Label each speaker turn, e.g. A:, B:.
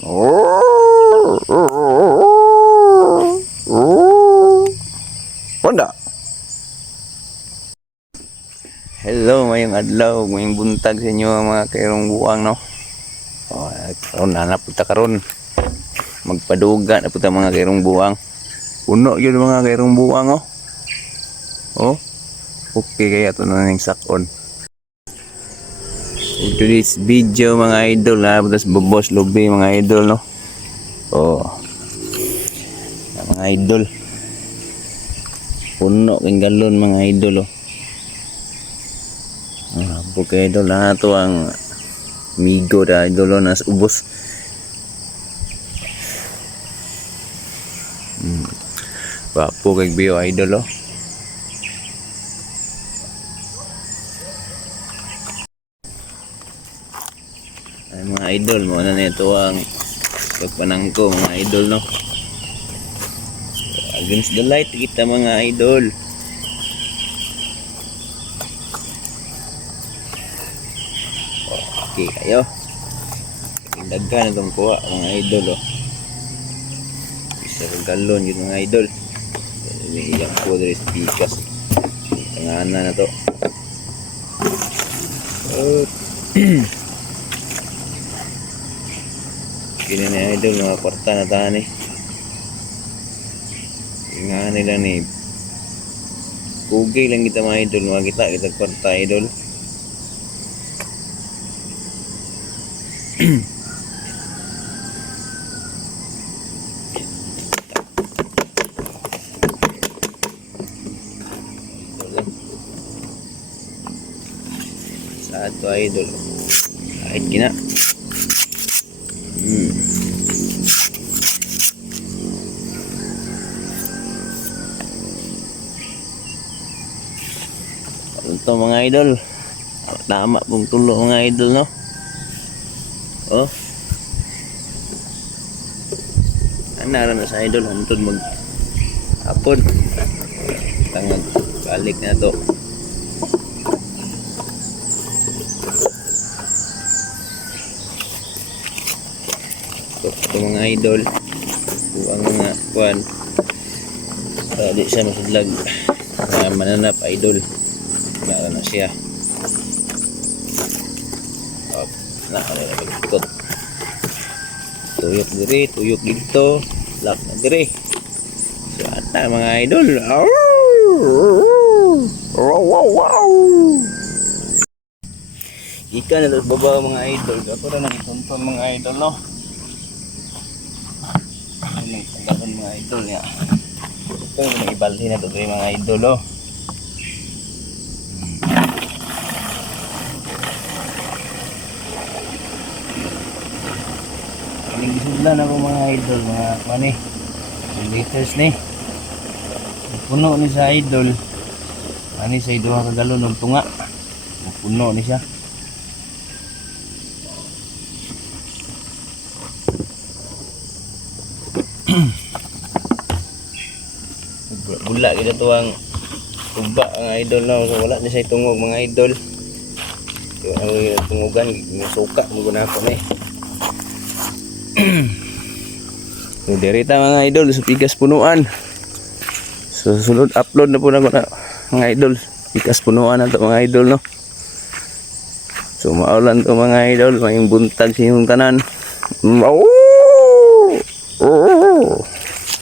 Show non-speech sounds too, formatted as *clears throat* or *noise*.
A: Wanda. Hello, mayong adlaw, mayong buntag sa inyo mga kairong buwang no. Oh, karon na napunta karon. Magpaduga na punta mga kairong buwang. Puno yun mga kairong buwang oh. Oh. Okay kaya to na ning sakon. So, today's video mga idol ha, butas bobos lobby mga idol no. Oh. Mga idol. Puno kang galon mga idol oh. Ah, okay idol na to ang migo da idol oh, nas ubos. Hmm. Wapo kay bio idol oh. Ay mga idol mo na nito ang pagpanangko mga idol no. Against the light kita mga idol. Okay kayo. Daghan itong kuha mga idol oh. Isa galon yun mga idol. Ini ilang sa pikas. Tanganan na to. *clears throat* Oh. *clears throat* Kini na idol mga kwarta na tahan eh. Nga nila ni Pugay lang kita mga idol, mga kita kita kwarta idol. Sa ato idol. Kahit kina. Ito mga idol. Tama pong tulo mga idol no. Oh. Anara na sa idol hantod mag hapon. Tangag balik na to. Ito, mga idol. Ito ang mga kuan. Para di siya masudlag. Mga mananap idol. Nara na siya. Oh, nakala na pagkikot. Tuyok diri, tuyok dito. Lock na diri. So, ata mga idol. Wow, wow, wow. Ika na tapos baba mga idol. Ako na tonton mga idol, no? Ano ang mga idol niya. Ito yung ibalhin na ito mga idol, oh. Nagisudlan ako mga idol, mga mani. Liters ni. Puno ni sa idol. Ani sa idol ka galon ng tunga. Puno ni siya. *clears throat* Bula kita to ang tuba ang idol na so wala ni sa tungog mga idol. Yung ang tungugan suka mo guna ko ni. *clears throat* so, dirita mga idol sa pigas punuan. So, susunod upload na po na ko na mga idol. Pigas punuan na to mga idol no? So maulan to mga idol. Maying buntag sa inyong tanan. Oh! oh!